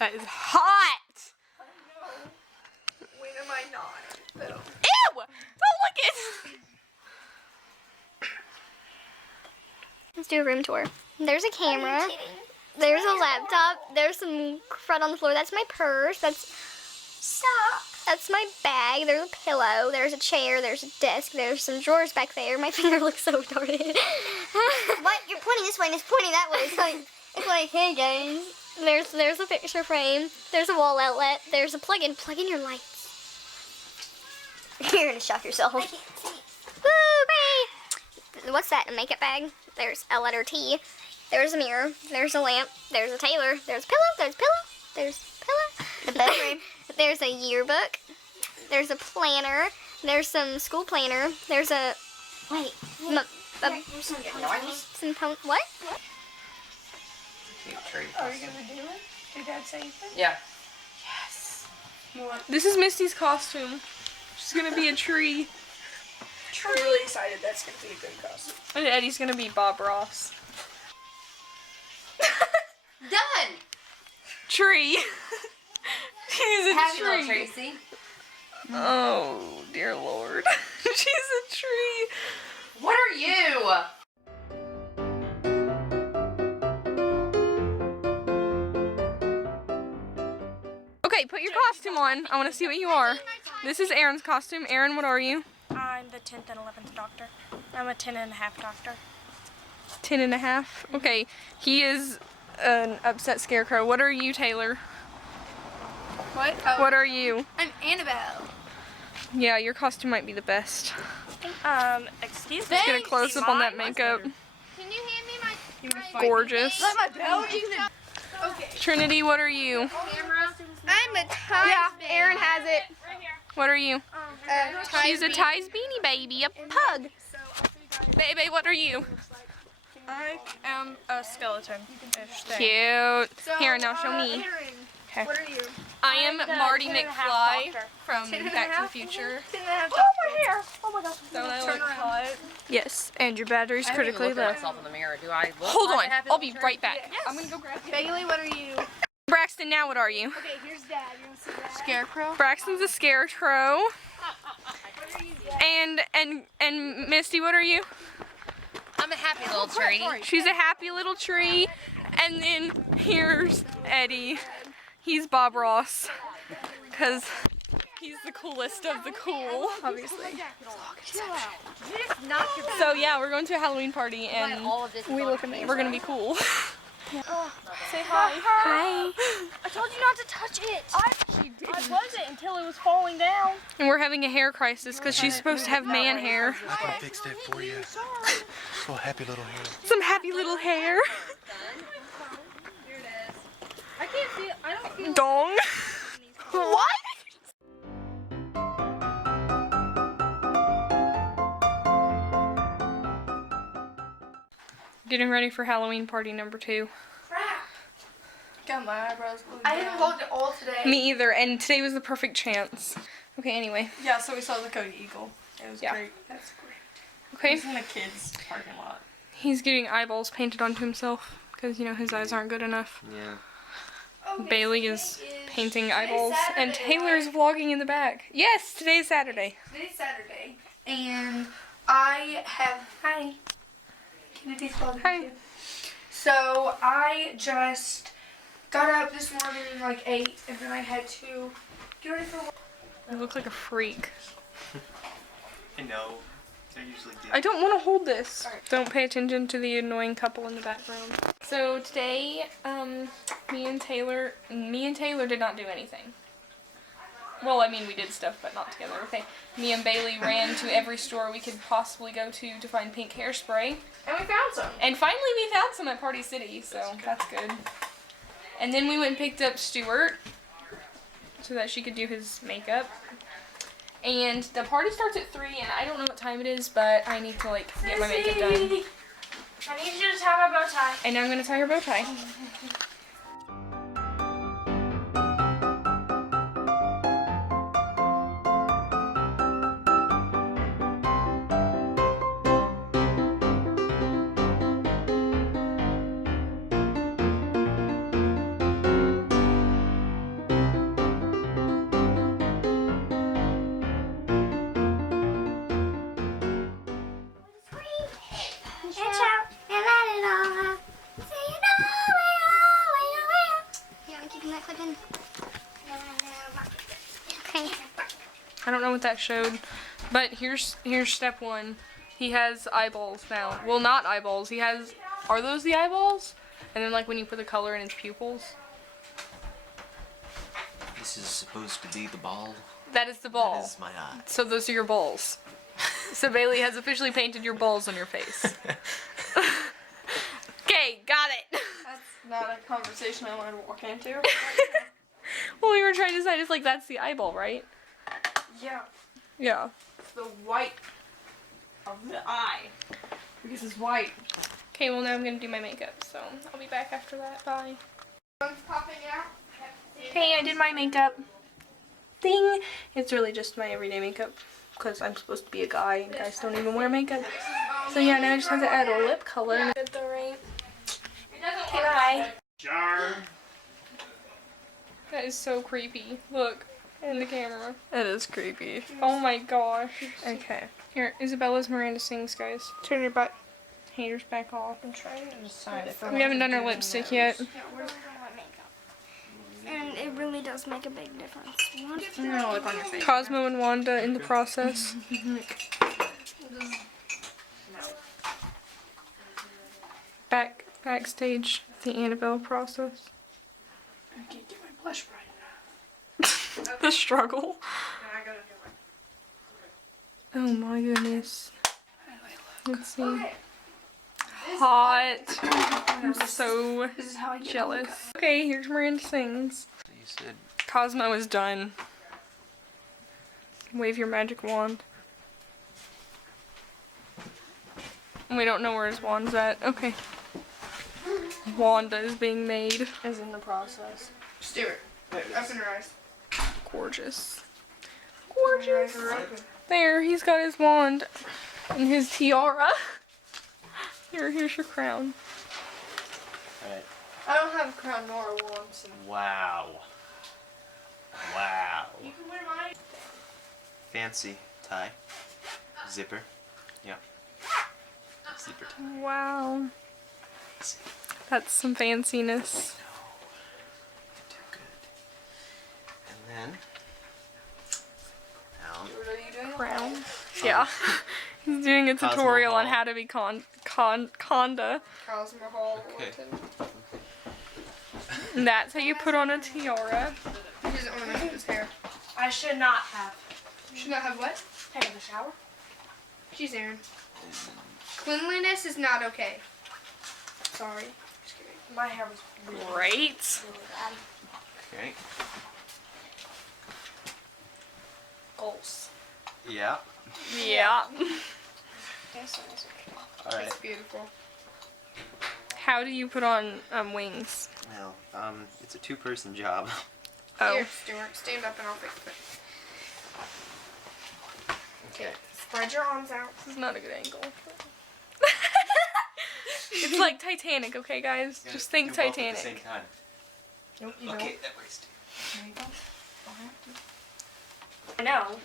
That is hot! I know. When am I not? Though. Ew! Don't look at. Let's do a room tour. There's a camera. There's a laptop. There's some crud on the floor. That's my purse. That's my bag. There's a pillow. There's a chair. There's a desk. There's some drawers back there. My finger looks so retarded. What? You're pointing this way and it's pointing that way. It's like, hey guys. There's a picture frame. There's a wall outlet. There's a plug-in. Plug in your lights. You're gonna shock yourself. I can't see. Woo! Great. What's that? A makeup bag. There's a letter T. There's a mirror. There's a lamp. There's a Taylor. There's a pillow. There's a pillow. There's a pillow. The bedroom. There's a yearbook. There's a planner. There's some school planner. There's a wait. What? Are you gonna do it? Did Dad say anything? Yeah. Yes. This is Misty's costume. She's gonna be a tree. I'm really excited. That's gonna be a good costume. And Eddie's gonna be Bob Ross. Done. Tree. She's a Happy tree. little Tracy. Oh dear Lord. She's a tree. What are you? Okay, put your costume on. I want to see what you are. This is Aaron's costume. Aaron, what are you? I'm the 10th and 11th doctor. I'm a 10 and a half doctor. 10 and a half? Okay, he is an upset scarecrow. What are you, Taylor? What? Oh, What are you? I'm Annabelle. Yeah, your costume might be the best. Excuse me. Let's get a close up on that makeup. Can you hand me my Gorgeous. my belt? Okay. Trinity, what are you? Camera. I'm a Ties baby. Aaron has it. Right here. What are you? She's a Ties beanie baby, a pug. Baby, what are you? I am a skeleton-ish thing. Cute. Here, now show me. Okay. What are you? I am I'm the Marty 10 and a half McFly doctor. from Back to the Future. Didn't have Oh, my hair! Oh my gosh. Don't I Turn look around. hot? Yes, and your battery's I haven't even critically looked at low. myself in the mirror. Do I look Hold like on, a happy I'll little be tree? right back. Yes. I'm gonna go grab you. Bailey, what are you? Braxton, now what are you? Okay, here's Dad. You want to see Dad? Scarecrow. Braxton's a scarecrow. What are you, Dad? And Misty, what are you? I'm a happy little tree. She's a happy little tree. And then here's Eddie. He's Bob Ross. Because he's the coolest of the cool, obviously. So yeah, we're going to a Halloween party and we're gonna be cool. Say hi. Hi. I told you not to touch it. I wasn't until it was falling down. And we're having a hair crisis because she's supposed to have man hair. I fixed it for you. So happy little hair. Some happy little hair. I can't see it. I don't feel Dong. What? Getting ready for Halloween party number 2. crap. Got my eyebrows glued I didn't hold it all today. Me either, and today was the perfect chance. Okay, anyway. Yeah, so we saw the Cody Eagle. It was Yeah. great. That's great. Okay. It's in a kid's parking lot. He's getting eyeballs painted onto himself because, you know, his eyes aren't good enough. Yeah. Okay, Bailey so is today painting today's eyeballs, and Saturday, Taylor is right? vlogging in the back. Yes, today's Saturday. Today's Saturday, and I have Kennedy's vlogging Hi. too. So I just got up this morning like 8, and then I had to get ready for work. You look like a freak. I know. They usually do. I don't want to hold this. Don't pay attention to the annoying couple in the background. So today, me and Taylor did not do anything. Well, I mean, we did stuff, but not together, okay? Me and Bailey ran to every store we could possibly go to find pink hairspray. And we found some. And finally we found some at Party City, so that's good. And then we went and picked up Stuart so that she could do his makeup. And the party starts at 3, and I don't know what time it is, but I need to, like, get my makeup done. I need you to tie my bow tie. And now I'm going to tie her bow tie. what that showed. But here's step 1. He has eyeballs now. Well, not eyeballs. He has. Are those the eyeballs? And then like when you put the color in his pupils. This is supposed to be the ball. That is the ball. That is my eye. So those are your balls. So Bailey has officially painted your balls on your face. Okay, got it. That's not a conversation I want to walk into. Well, we were trying to decide. It's like that's the eyeball, right? Yeah. Yeah. It's the white of the eye. Because it's white. Okay, well now I'm gonna do my makeup, so I'll be back after that. Bye. Popping out. Hey, I did my makeup. Ding! It's really just my everyday makeup because I'm supposed to be a guy and guys don't even wear makeup. So yeah, now I just have to add a lip color. Good though, right? Okay, bye. That is so creepy. Look, in the camera. That is creepy. Oh my gosh. Okay. Here, Isabella's Miranda sings, guys. Turn your butt haters back off. I'm trying to decide if We haven't done our lipstick yet. And it really does make a big difference. I'm gonna look on your face. Cosmo and Wanda in the process. Backstage, the Annabelle process. I can't get my blush right. The struggle. I gotta do Oh my goodness. it. Let's see. Hot. I'm so This is how I get jealous. Okay, here's Miranda sings. You said Cosmo is done. Wave your magic wand. We don't know where his wand's at. Okay. Wanda is being made. Is in the process. Stuart, open your eyes. Gorgeous. Gorgeous. There, he's got his wand and his tiara. Here's your crown. alright. I don't have a crown nor a wand, so. Wow. Wow. You can wear mine. Fancy tie. Zipper. Yeah. Zipper tie. Wow. That's some fanciness. Too good. And then down. What are you doing? Crown. Yeah. He's doing a Cosmo tutorial on Hall. how to be conda. Cosmo Hall. Okay. And that's how you put on a tiara. He doesn't want to mess with his hair. I should not have Should not have what? taken a shower. Jeez, Aaron. Cleanliness is not okay. Sorry. Just kidding. My hair was really, Great. really bad. Okay. Goals. Yeah. Yeah. Alright. It's beautiful. How do you put on wings? Well, it's a 2-person job. Oh. Here, Stuart, stand up and I'll fix it. Okay. Spread your arms out. This is not a good angle. It's like Titanic, okay, guys? Just think Do both at the Titanic. same time. Nope, you Okay, that works too. don't. There you go. Don't have to. I know.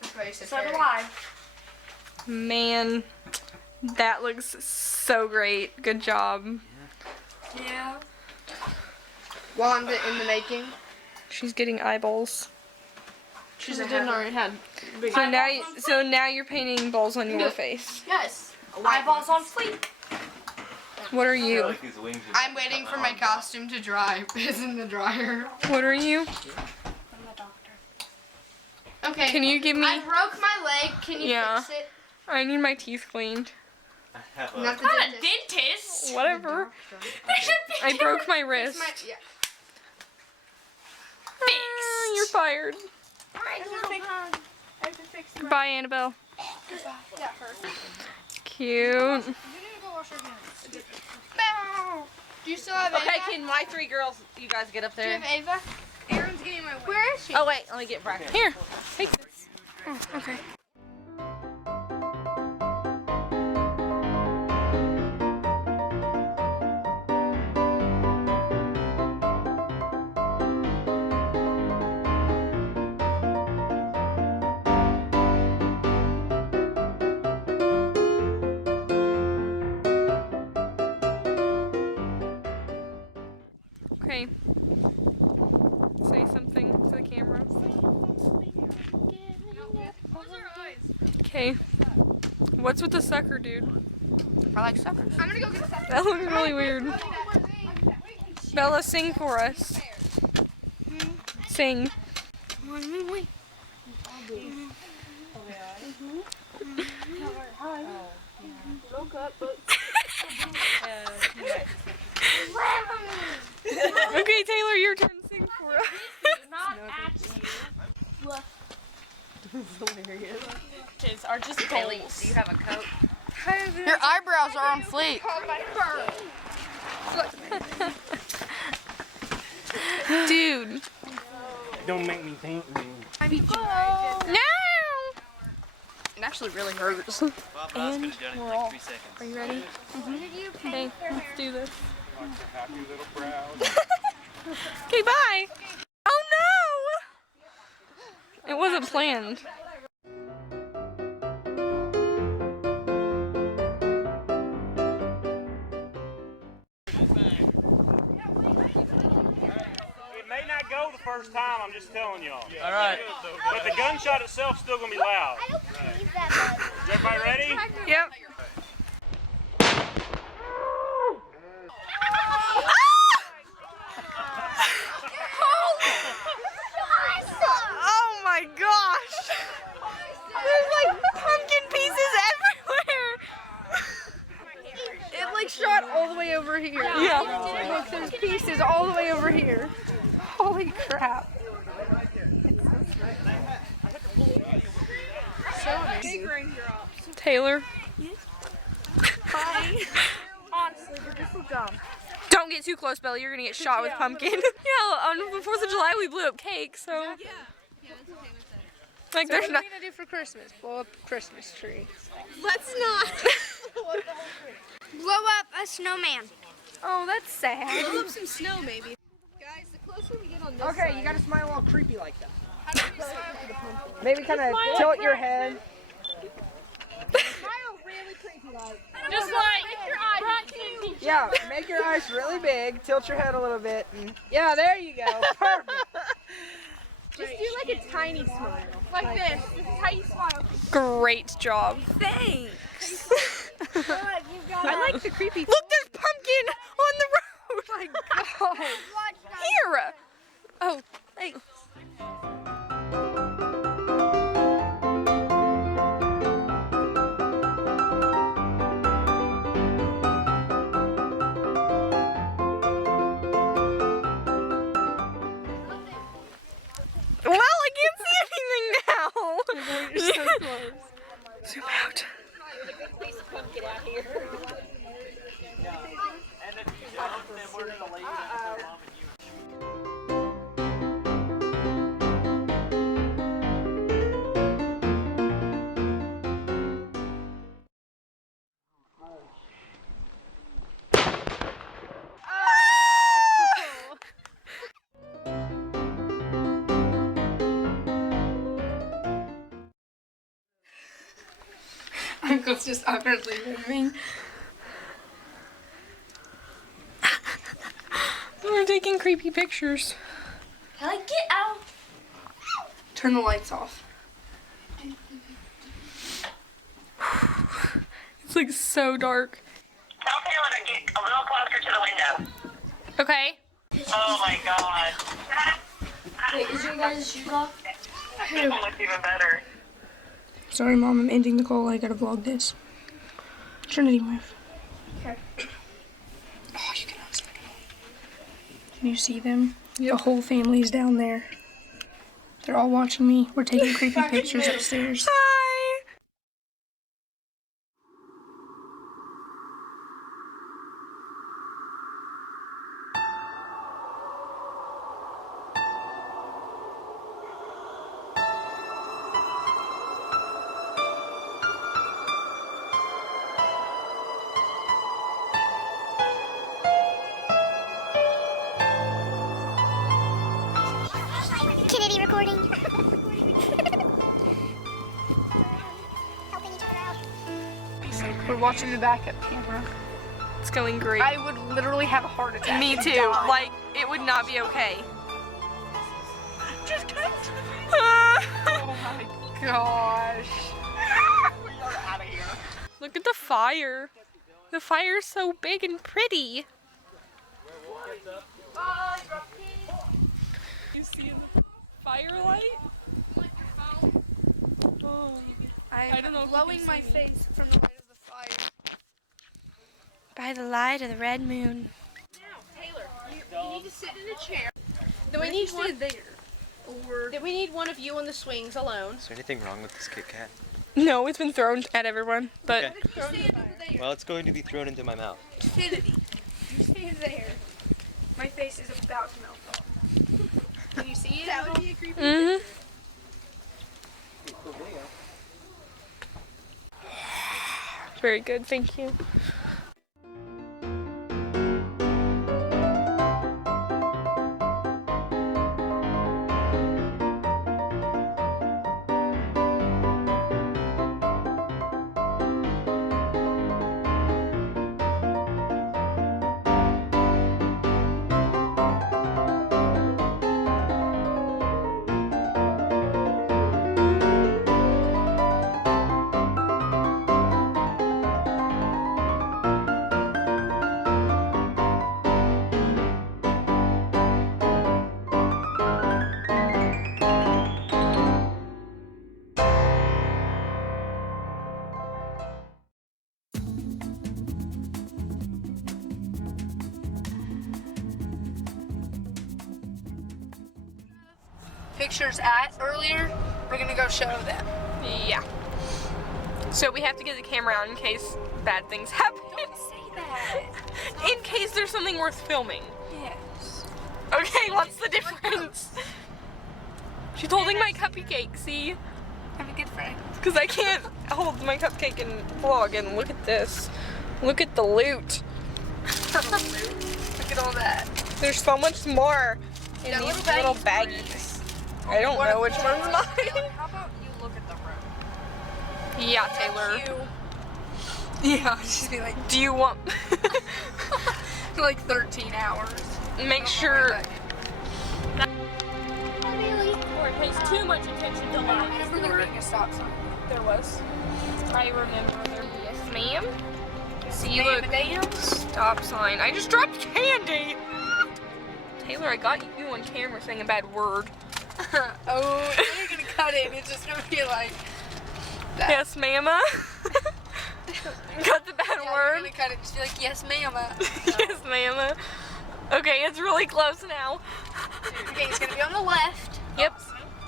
That's why you said So do Harry. I. Man, that looks so great. Good job. Yeah. Wanda in the making. She's getting eyeballs. She's a didn't heaven. already had big So now you're painting balls on your face. Yes. Eyeballs on fleek. What are I feel you? like these wings are I'm waiting for my costume to dry. It's in the dryer. What are you? I'm the doctor. Okay. Can you give I me? broke my leg. Can you Yeah. fix it? I need my teeth cleaned. I have Not the Not a dentist. dentist. Whatever. I broke my It's wrist. my, yeah. Ah, you're fired. I have to fix my. Bye, Annabelle. That hurt. Cute. You need to go wash your hands. Bow. Do you still have Okay, Ava? can my 3 girls, you guys get up Do you there? have Ava? Aaron's getting my way. Where is she? Oh wait, let me get practice. Here, take this. Oh, okay. Okay. Say something to the camera. Hey, what's with the sucker, dude? I like suckers. I'm gonna go get a second. That looks really weird. Bella, sing for us. Sing. Okay, Taylor, your turn. Sing for us. Are just goals. Do you have a coat? Your eyebrows are on fleek. Dude. Don't make me think. No! It actually really hurts. Well, I was gonna do it in like 3 seconds. Are you ready? Okay, let's do this. Happy little brow. Okay, bye. Oh no! It wasn't planned. It may not go the first time, I'm just telling y'all. All right. But the gunshot itself is still going to be loud. Is everybody ready? Yep. Oh my gosh! There's like pumpkin pieces everywhere! It like shot all the way over here. Yeah. Look, there's pieces all the way over here. Holy crap. Taylor. Honestly, but this is dumb. Don't get too close, Bella. You're gonna get shot with pumpkin. Yeah, on the 4th of July we blew up cake, so. Like, there's What are not. we gonna do for Christmas? Blow up a Christmas tree. Let's not. Blow up a snowman. Oh, that's sad. Blow up some snow, maybe. Guys, the closer we get on this Okay, you gotta smile all creepy like that. Maybe kind of tilt your head. Just like your eyes. Yeah, make your eyes really big, tilt your head a little bit, and yeah, there you go. Perfect. Just do like a tiny smile. Like this. This is how you smile. Great job. Thanks. I like the creepy. Look, there's pumpkin on the road. Oh my god. Here. Oh, thanks. Well, I can't see anything now. You're so close. Zoom out. And if you don't, then we're gonna leave it until Mom and you. Uncle's just awkwardly moving. We're taking creepy pictures. Like, get out. Turn the lights off. It's like so dark. Tell Taylor to get a little closer to the window. Okay. Oh my god. Wait, is your guys' shoes off? This one looks even better. Sorry, Mom, I'm ending the call. I gotta vlog this. Trinity wave. Okay. Oh, you cannot see them. Can you see them? The whole family's down there. They're all watching me. We're taking creepy pictures upstairs. Hi. Kennedy recording. Helping each other out. We're watching the backup camera. It's going great. I would literally have a heart attack. Me and too. die. Like, it would not be okay. Oh my gosh. Look at the fire. The fire's so big and pretty. You see the firelight? Oh, I don't know. Blowing my face from the light of the fire. By the light of the red moon. Taylor, you need to sit in a chair. Then we need one there. Or Then we need one of you on the swings alone. Is there anything wrong with this Kit Kat? No, it's been thrown at everyone, but Okay. Well, it's going to be thrown into my mouth. Kennedy, you stand there. My face is about to melt off. Can you see it? That would be a creepy mm-hmm. Very good, thank you. pictures at earlier, we're gonna go show them. Yeah. So we have to get the camera out in case bad things happen. Don't say that. In case there's something worth filming. Yes. Okay, what's the difference? She's holding my cupcake, see? I'm a good friend. Because I can't hold my cupcake and vlog, and look at this. Look at the loot. Look at all that. There's so much more in Yeah, these little little baggies. baggies. I don't know which one's mine. How about you look at the room? Yeah, Taylor. Yeah, she'd be like, Do you want... for like 13 hours. Make sure... Really? Or it pays too much attention to I remember there being a stop sign. There was. I remember there. Yes, ma'am. See, Ma'am, look. ma'am. Stop sign. I just dropped candy. Taylor, I got you on camera saying a bad word. Oh, then you're gonna cut it and it's just gonna be like that. Yes, ma'ama. Got the bad Yeah, word. you're gonna cut it and just be like, yes, ma'ama. Yes, ma'ama. Okay, it's really close now. Okay, it's gonna be on the left. Yep.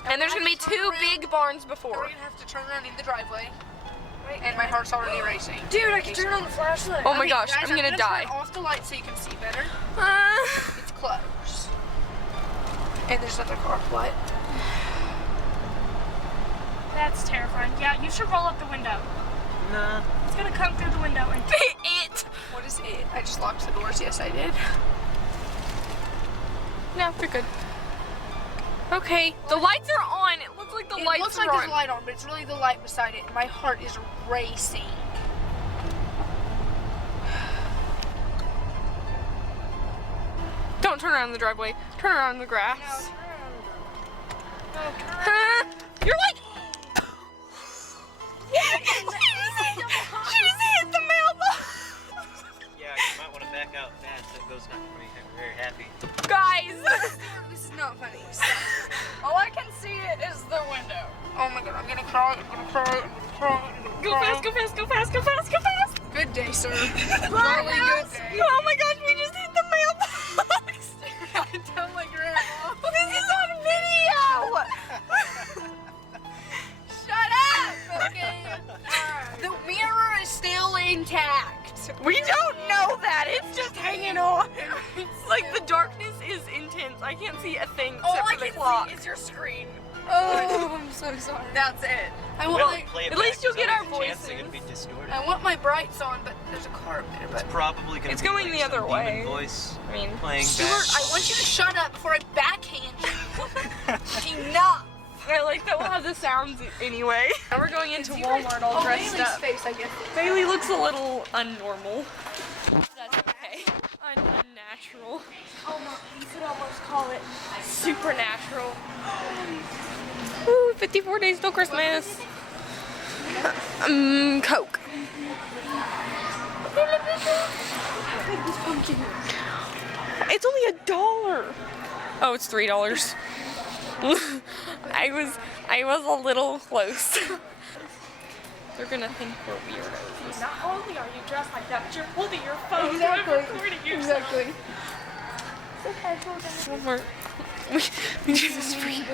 And there's gonna be two big barns We're before. gonna have to turn around in the driveway. And my heart's already racing. Dude, I can turn on the flashlight. Oh my Okay, gosh, guys, I'm gonna die. Turn off the light so you can see better. Uh, It's close. And there's another car. What? That's terrifying. Yeah, you should roll up the window. Nah. It's gonna come through the window and it. What is it? I just locked the doors. Yes, I did. No, we're good. Okay, the lights are on. It looks like the It lights looks are like there's on. a light on, but it's really the light beside it. My heart is racing. Don't turn around in the driveway. Turn around in the grass. You're like. She just hit the mailbox. Yeah, you might want to back out fast. That goes not going to be very happy. Guys. This is not funny. All I can see is the window. Oh my god, I'm gonna cry. I'm gonna cry. I'm gonna cry. I'm gonna Go cry. fast, go fast, go fast, go fast, go fast. Good day, sir. Really good day. Oh my gosh, we just hit the mailbox. I tell my grandma. This is on video. Shut up! Okay. The mirror is still intact. We don't know that. It's just hanging on. Like the darkness is intense. I can't see a thing All except I for the can clock. see is your screen. Oh, I'm so sorry. That's it. I want Well, my, play it at back, least you'll there's get our always a chance they're voices. gonna be distorted. I want my brights on, but there's a car up there. But It's probably going to It's be going like the some other demon way. voice I mean, playing Stuart, back. I want you to shut up before I backhand you. Enough. I like that we'll have the sounds anyway. Now we're going into Walmart all dressed Bailey's up. face, I guess. Bailey looks a little unnormal. That's okay. Unnatural. you could almost call it. Supernatural. Ooh, 54 days till Christmas. Coke. It's only $1. Oh, it's $3. I was a little close. They're gonna think we're weirdos. Not only are you dressed like that, but you're holding your phone. Exactly. And recording yourself. Exactly. One more. We do this for you.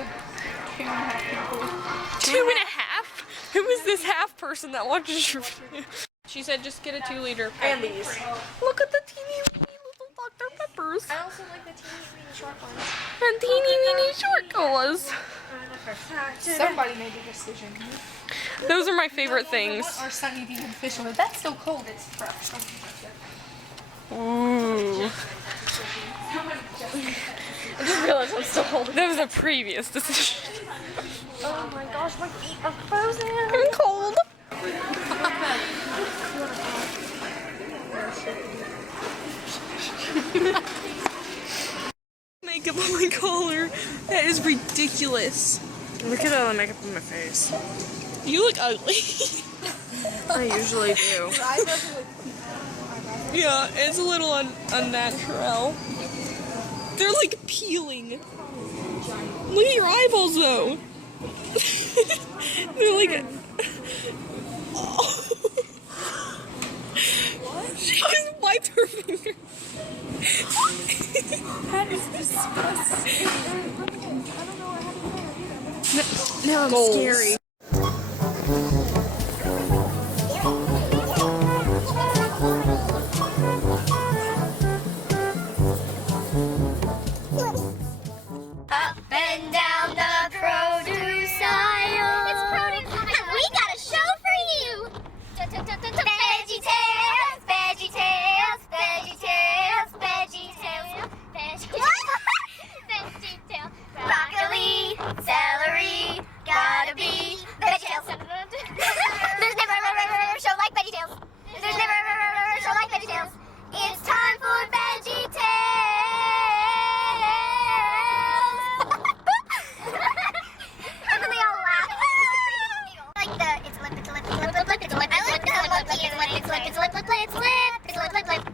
2.5? Who is this half person that watches your video? She said just get a 2-liter pack. And these. Look at the teeny weeny little Dr. Peppers. I also like the teeny weeny short ones. And teeny weeny short colas. Somebody made the decision. Those are my favorite things. Our Sunny D and fish oil. That's still cold. It's fresh. Ooh. I just realized I'm still holding. That was a previous decision. Oh my gosh, my feet are frozen. I'm cold. Makeup on my collar. That is ridiculous. Look at all the makeup on my face. You look ugly. I usually do. Yeah, it's a little unnatural. They're like peeling. Look at your eyeballs though. They're like. Oh. She just wiped her finger. That is disgusting. Now I'm scary. Up and down the produce aisle. It's produce. We got a show for you. Veggie Tales, Veggie Tales, Veggie Tales, Veggie Tales, Veggie Tales. Broccoli, celery, gotta be Veggie Tales. There's never a show like Veggie Tales. There's never a show like Veggie Tales. It's time for Veggie Tales. And then they all laugh. Like the it's a lip, it's a lip, it's a lip, it's a lip, it's a lip, it's a lip, it's a lip, it's a lip, it's a lip, it's a lip, it's a lip, it's a lip, it's a lip.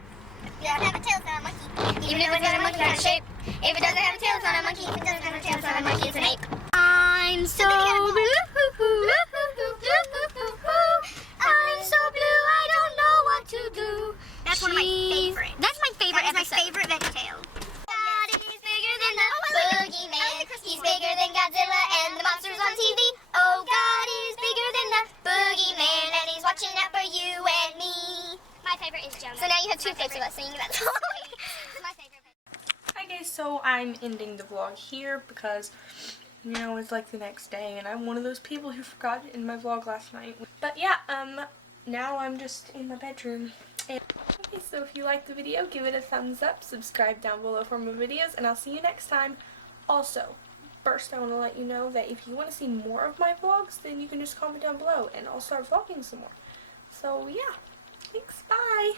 If it doesn't have a tail, it's not a monkey. Even if it's got a monkey kind of shape. If it doesn't have a tail, it's not a monkey. If it doesn't have a tail, it's not a monkey. It's an ape. I'm so blue. I'm so blue. I don't know what to do. That's one of my favorites. That's my favorite episode. That's my favorite VeggieTale. God is bigger than the boogeyman. He's bigger than Godzilla and the monsters on TV. Oh, God is bigger than the boogeyman, and he's watching out for you and me. My favorite is Jonah. So now you have two clips of us singing that song. My favorite. Hi guys, so I'm ending the vlog here because, you know, it's like the next day and I'm one of those people who forgot in my vlog last night. But yeah, now I'm just in my bedroom. And okay, so if you liked the video, give it a thumbs up, subscribe down below for more videos, and I'll see you next time. Also, first I want to let you know that if you want to see more of my vlogs, then you can just comment down below and I'll start vlogging some more. So yeah, thanks, bye!